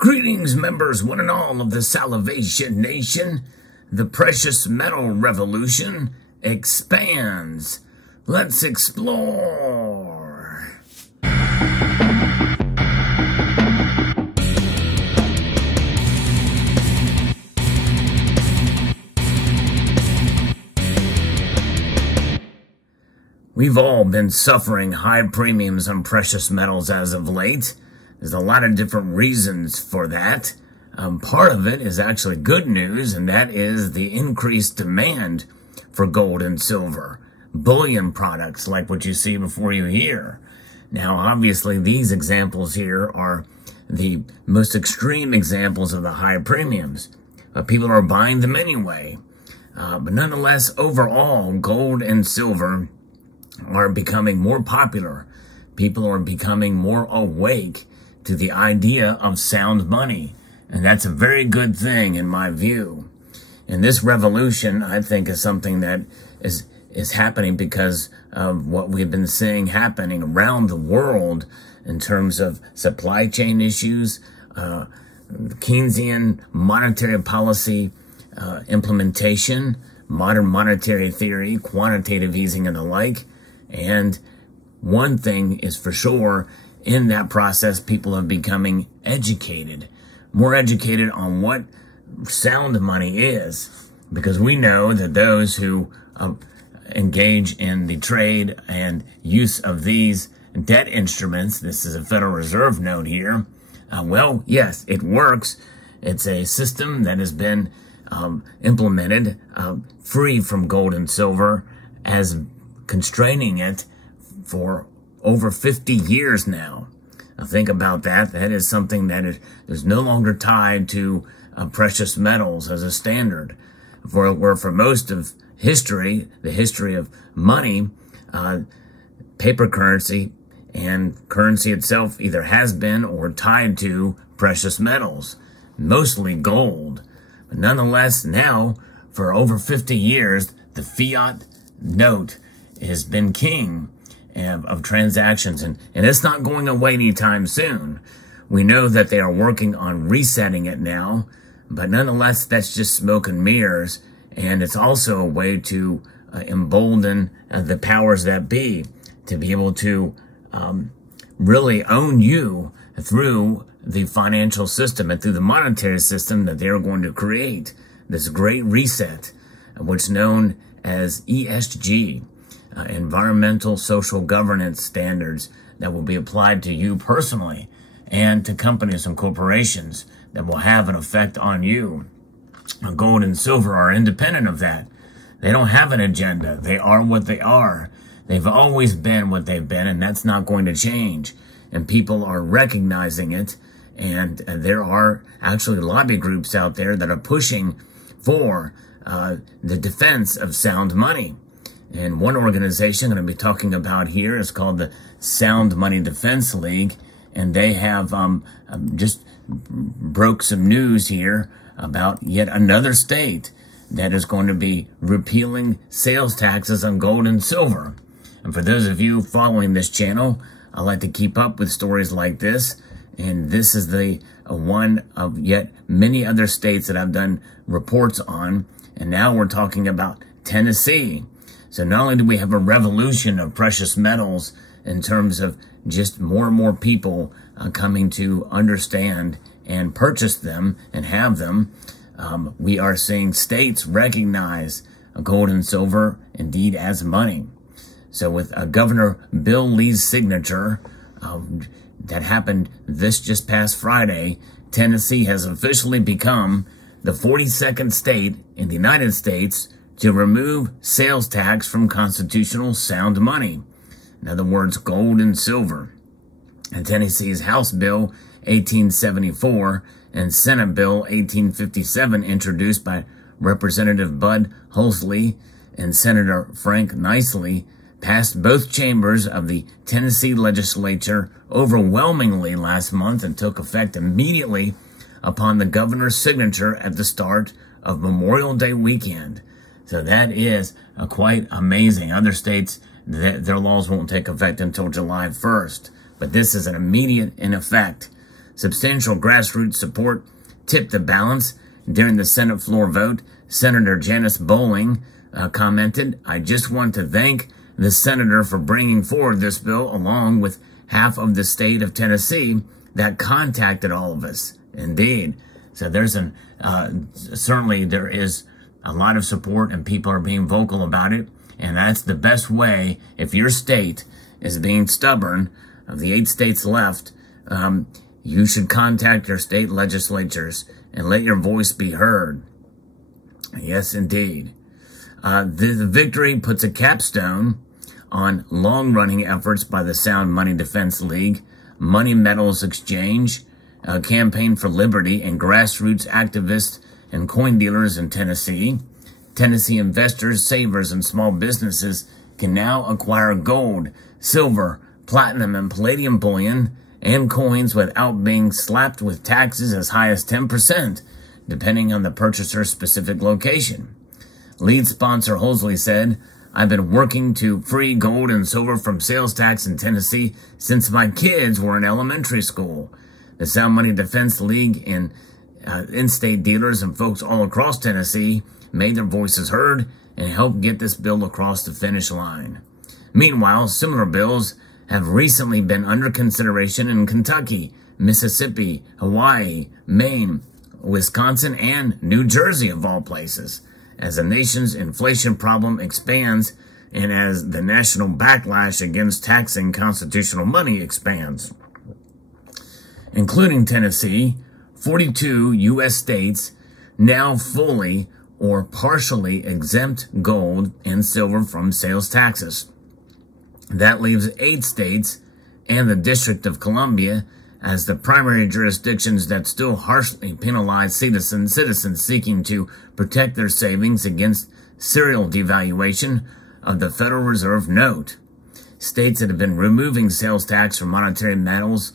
Greetings, members, one and all of the Salivation Nation. The precious metal revolution expands. Let's explore. We've all been suffering high premiums on precious metals as of late. There's a lot of different reasons for that. Part of it is actually good news, and that is the increased demand for gold and silver, bullion products like what you see before you here. Now, obviously, these examples here are the most extreme examples of the high premiums. People are buying them anyway. But nonetheless, overall, gold and silver are becoming more popular. People are becoming more awake to the idea of sound money. And that's a very good thing in my view. And this revolution, I think, is something that is happening because of what we've been seeing happening around the world in terms of supply chain issues, Keynesian monetary policy implementation, modern monetary theory, quantitative easing, and the like. And one thing is for sure, in that process, people are becoming educated, more educated on what sound money is, because we know that those who engage in the trade and use of these debt instruments, this is a Federal Reserve note here, well, yes, it works. It's a system that has been implemented free from gold and silver, as constraining it for over 50 years now. Now think about that. That is something that is no longer tied to precious metals as a standard. Where for most of history, the history of money, paper currency and currency itself either has been or tied to precious metals, mostly gold. But nonetheless, now, for over 50 years, the fiat note has been king of transactions, and it's not going away anytime soon. We know that they are working on resetting it now, but nonetheless, that's just smoke and mirrors, and it's also a way to embolden the powers that be to be able to really own you through the financial system and through the monetary system that they're going to create. This great reset, what's known as ESG. Environmental social governance standards that will be applied to you personally and to companies and corporations that will have an effect on you. Gold and silver are independent of that. They don't have an agenda. They are what they are. They've always been what they've been, and that's not going to change. And people are recognizing it, and there are actually lobby groups out there that are pushing for the defense of sound money. And one organization I'm going to be talking about here is called the Sound Money Defense League. And they have just broke some news here about yet another state that is going to be repealing sales taxes on gold and silver. And for those of you following this channel, I like to keep up with stories like this. And this is the one of yet many other states that I've done reports on. And now we're talking about Tennessee. So not only do we have a revolution of precious metals in terms of just more and more people coming to understand and purchase them and have them, we are seeing states recognize gold and silver indeed as money. So with Governor Bill Lee's signature that happened just past Friday, Tennessee has officially become the 42nd state in the United States to remove sales tax from constitutional sound money. In other words, gold and silver. And Tennessee's House Bill 1874 and Senate Bill 1857, introduced by Representative Bud Hulsey and Senator Frank Nicely, passed both chambers of the Tennessee legislature overwhelmingly last month and took effect immediately upon the governor's signature at the start of Memorial Day weekend. So that is quite amazing. Other states, their laws won't take effect until July 1st. But this is an immediate in effect. Substantial grassroots support tipped the balance. During the Senate floor vote, Senator Janice Bowling commented, "I just want to thank the senator for bringing forward this bill along with half of the state of Tennessee that contacted all of us." Indeed. So there's certainly there is a lot of support and people are being vocal about it. And that's the best way. If your state is being stubborn, of the 8 states left, you should contact your state legislatures and let your voice be heard. Yes, indeed. The victory puts a capstone on long-running efforts by the Sound Money Defense League, Money Metals Exchange, Campaign for Liberty, and grassroots activists and coin dealers in Tennessee. Tennessee investors, savers, and small businesses can now acquire gold, silver, platinum, and palladium bullion and coins without being slapped with taxes as high as 10%, depending on the purchaser's specific location. Lead sponsor Holsley said, "I've been working to free gold and silver from sales tax in Tennessee since my kids were in elementary school." The Sound Money Defense League and in-state dealers and folks all across Tennessee made their voices heard and helped get this bill across the finish line. Meanwhile, similar bills have recently been under consideration in Kentucky, Mississippi, Hawaii, Maine, Wisconsin, and New Jersey, of all places, as the nation's inflation problem expands and as the national backlash against taxing constitutional money expands. Including Tennessee, 42 U.S. states now fully or partially exempt gold and silver from sales taxes. That leaves 8 states and the District of Columbia as the primary jurisdictions that still harshly penalize citizens seeking to protect their savings against serial devaluation of the Federal Reserve note. States that have been removing sales tax from monetary metals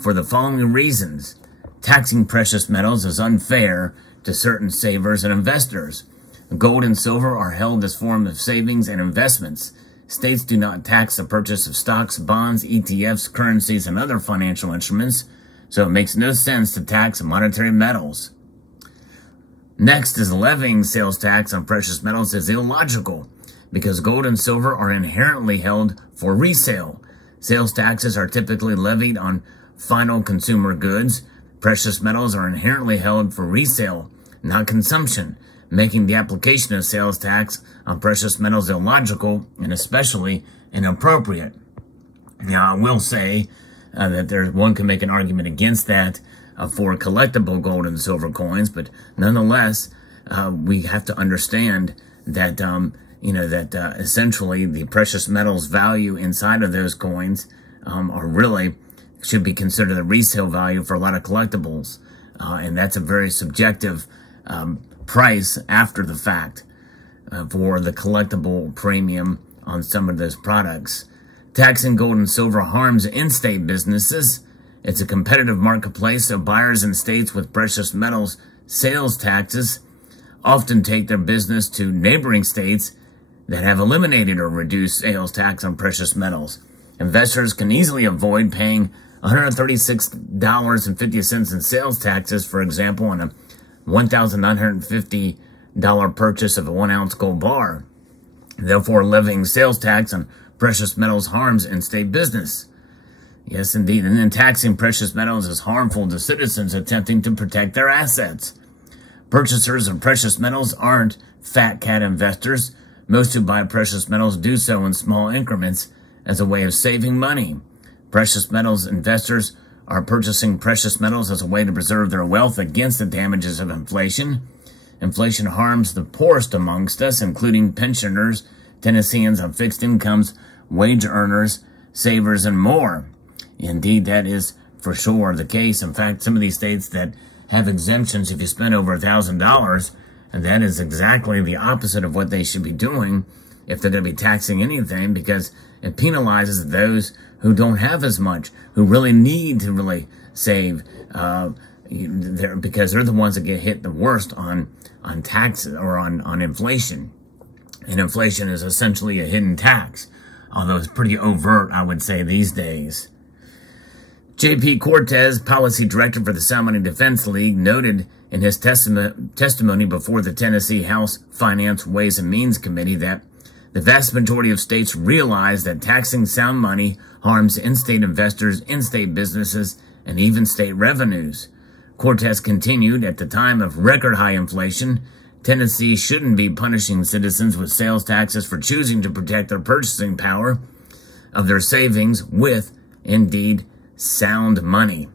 for the following reasons. Taxing precious metals is unfair to certain savers and investors. Gold and silver are held as forms of savings and investments. States do not tax the purchase of stocks, bonds, ETFs, currencies, and other financial instruments, so it makes no sense to tax monetary metals. Next is levying sales tax on precious metals is illogical because gold and silver are inherently held for resale. Sales taxes are typically levied on final consumer goods. Precious metals are inherently held for resale, not consumption, making the application of sales tax on precious metals illogical and especially inappropriate. Now, I will say that one can make an argument against that for collectible gold and silver coins, but nonetheless, we have to understand that essentially the precious metals value inside of those coins should be considered the resale value for a lot of collectibles, and that's a very subjective price after the fact for the collectible premium on some of those products. Taxing gold and silver harms in-state businesses. It's a competitive marketplace, so buyers in states with precious metals sales taxes often take their business to neighboring states that have eliminated or reduced sales tax on precious metals. Investors can easily avoid paying $136.50 in sales taxes, for example, on a $1,950 purchase of a 1-ounce gold bar. Therefore, levying sales tax on precious metals harms in-state business. Yes, indeed. And then taxing precious metals is harmful to citizens attempting to protect their assets. Purchasers of precious metals aren't fat cat investors. Most who buy precious metals do so in small increments as a way of saving money. Precious metals investors are purchasing precious metals as a way to preserve their wealth against the damages of inflation. Inflation harms the poorest amongst us, including pensioners, Tennesseans on fixed incomes, wage earners, savers, and more. Indeed, that is for sure the case. In fact, some of these states that have exemptions if you spend over $1,000, and that is exactly the opposite of what they should be doing if they're going to be taxing anything, because it penalizes those who don't have as much, who really need to really save, because they're the ones that get hit the worst on taxes or on inflation. And inflation is essentially a hidden tax, although it's pretty overt, I would say, these days. J.P. Cortez, policy director for the Sound Money Defense League, noted in his testimony before the Tennessee House Finance, Ways and Means Committee that the vast majority of states realize that taxing sound money harms in-state investors, in-state businesses, and even state revenues. Cortez continued, at the time of record high inflation, Tennessee shouldn't be punishing citizens with sales taxes for choosing to protect their purchasing power of their savings with, indeed, sound money.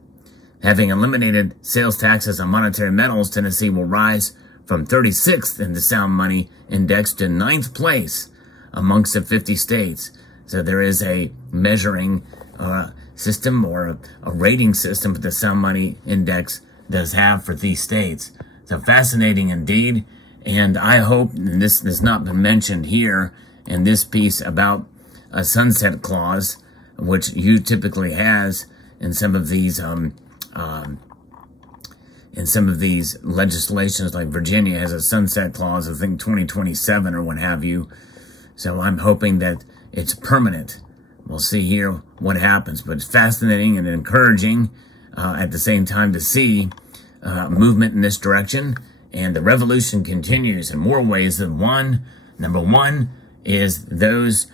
Having eliminated sales taxes on monetary metals, Tennessee will rise from 36th in the sound money index to 9th place amongst the 50 states. So there is a measuring system or a rating system that the sound money index does have for these states. So fascinating indeed. And I hope, and this has not been mentioned here in this piece about a sunset clause, which you typically has in some of these legislations, like Virginia has a sunset clause, I think 2027 or what have you. So I'm hoping that it's permanent. We'll see here what happens, but it's fascinating and encouraging at the same time to see movement in this direction. And the revolution continues in more ways than one. Number one is those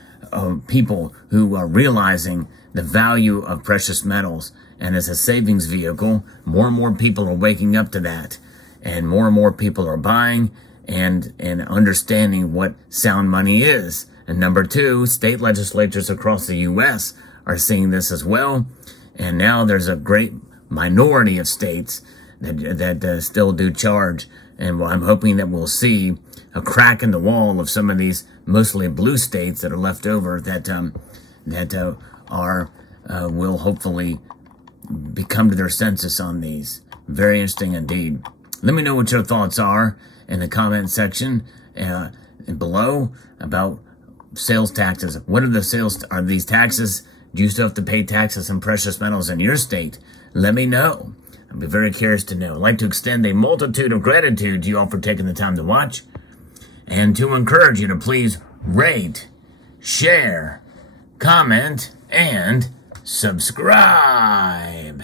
people who are realizing the value of precious metals. And as a savings vehicle, more and more people are waking up to that. And more people are buying and understanding what sound money is. And number two, state legislatures across the U.S. are seeing this as well. And now there's a great minority of states that still do charge. And I'm hoping that we'll see a crack in the wall of some of these mostly blue states that are left over that will hopefully come to their senses on these. Very interesting indeed. Let me know what your thoughts are in the comment section below about sales taxes. What are the sales? Are these taxes? Do you still have to pay taxes on precious metals in your state? Let me know. I'd be very curious to know. I'd like to extend a multitude of gratitude to you all for taking the time to watch, and to encourage you to please rate, share, comment, and subscribe.